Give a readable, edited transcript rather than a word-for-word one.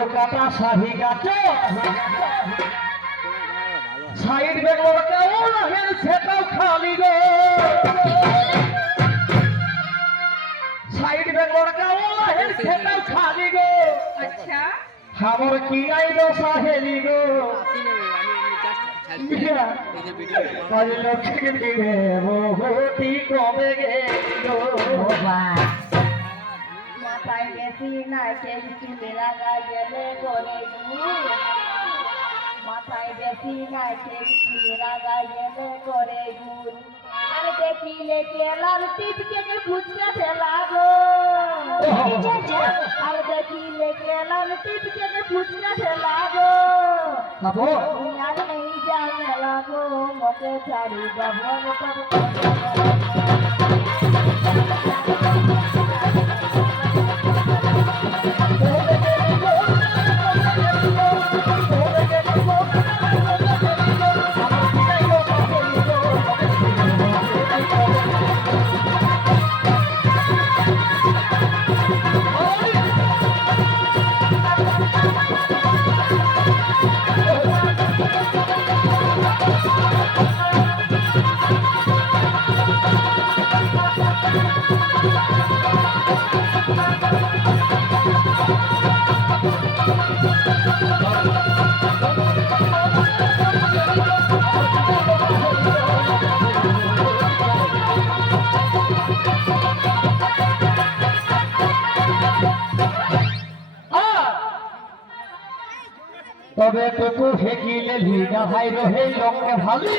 আলুর কাটা শাহি গাছ সাইড বেগলোর কেমন হেল সেটাও খালি গো সাইড বেগলোর কেমন হেল সেটাও খালি গো আচ্ছা আমার কি আইলো সাহেলি গো লক্ষ্মী দিনে বহুতি কমে গেল মাথায় বেশি না কেলকি মেরা গেলে করে মাথায় বেশি না কেলকি মেরা গেলে করে গুড় আর দেখিলে কেলার টিপকে ফুচকা ঠেলা গো আর দেখিলে কেলার টিপকে ফুচকা ঠেলা গো আর নেই জানে লাগো মতে ছাড়ি বাবন তবে টুকু ফেকিলে লিগা ভাই রহে লোককে ভালো